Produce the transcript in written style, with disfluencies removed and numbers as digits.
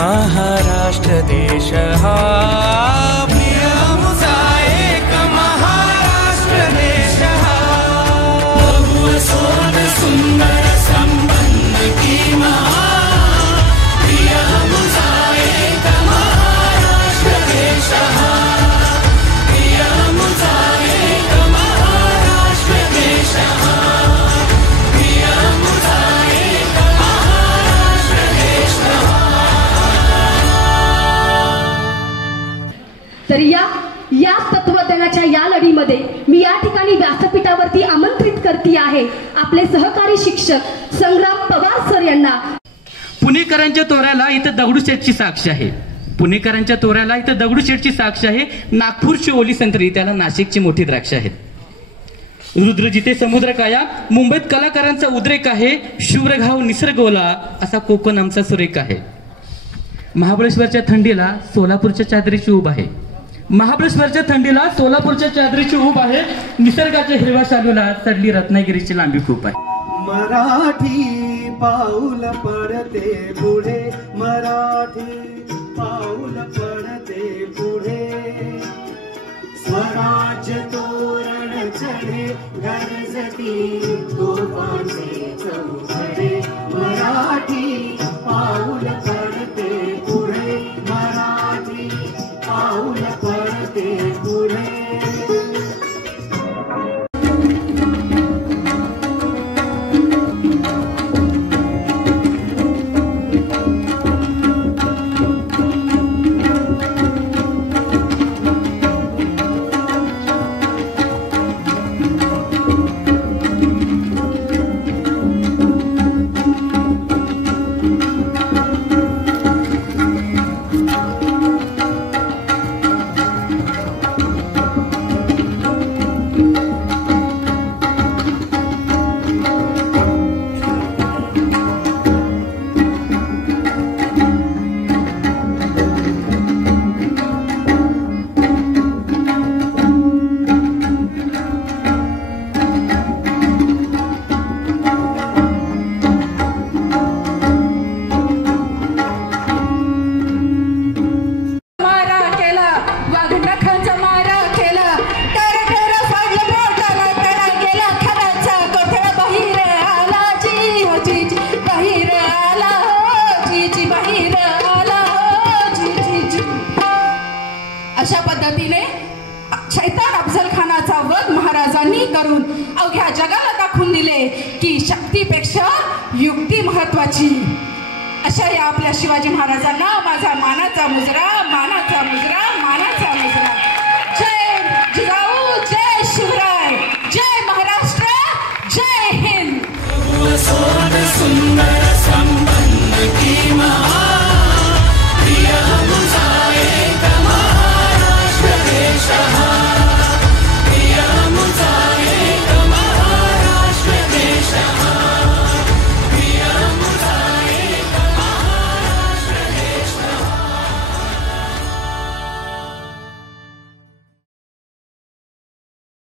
महाराष्ट्र देश हा प्रिय मुझा एक महाराष्ट्र देश हा बहु सुंदर संबंध की महा प्रिय मुझा एक महाराष्ट्र देश हा प्रिय मुझा एक महाराष्ट्र देश हा प्रिय मुझा एक महाराष्ट्र देश हा। तर या तत्वज्ञानाच्या या लढीमध्ये मी या ठिकाणी व्यासपीठावरती आमंत्रित करते आहे आपले सहकारी शिक्षक संग्राम पवार सर यांना। पुणेकरांच्या तोऱ्याला इथं दगडूशेठची साक्ष आहे, पुणेकरांच्या तोऱ्याला इथं दगडूशेठची साक्ष आहे। नागपूरची ओली संत्री त्याला नाशिकची मोठी द्राक्ष आहेत। रुद्र जिथे समुद्र काया मुंबईत कलाकारांचा उद्रेक आहे। शिवरघाव निसर्गोला असा कोकण आमचा सुरेख आहे। महाबळेश्वरच्या थंडीला सोलापूरच्या चादरीची ऊब आहे, महाबळेश्वरच्या थंडीला सोलापूरच्या चादरीची ऊब आहे। निसर्गाच्या हिरव्या शालूला चढली रत्नागिरीची लांबी खूप आहे। मराठी पाऊल पडते पुढे, मराठी पाऊल पडते पुढे। स्वराज्य तोरण चढे गरजती तोफांचे चौघडे। मराठी पाऊल पडते पुढे, मराठी पाऊल पडते पुढे। अशा पद्धतीने शैतान अफजल खानाचा वध महाराजांनी करून अवघ्या जगाला दाखवून दिले की शक्तीपेक्षा युक्ती महत्वाची। अशा या आपल्या शिवाजी महाराजांना माझा मानाचा मुजरा, मानाचा मुजरा, मानाचा मुजरा।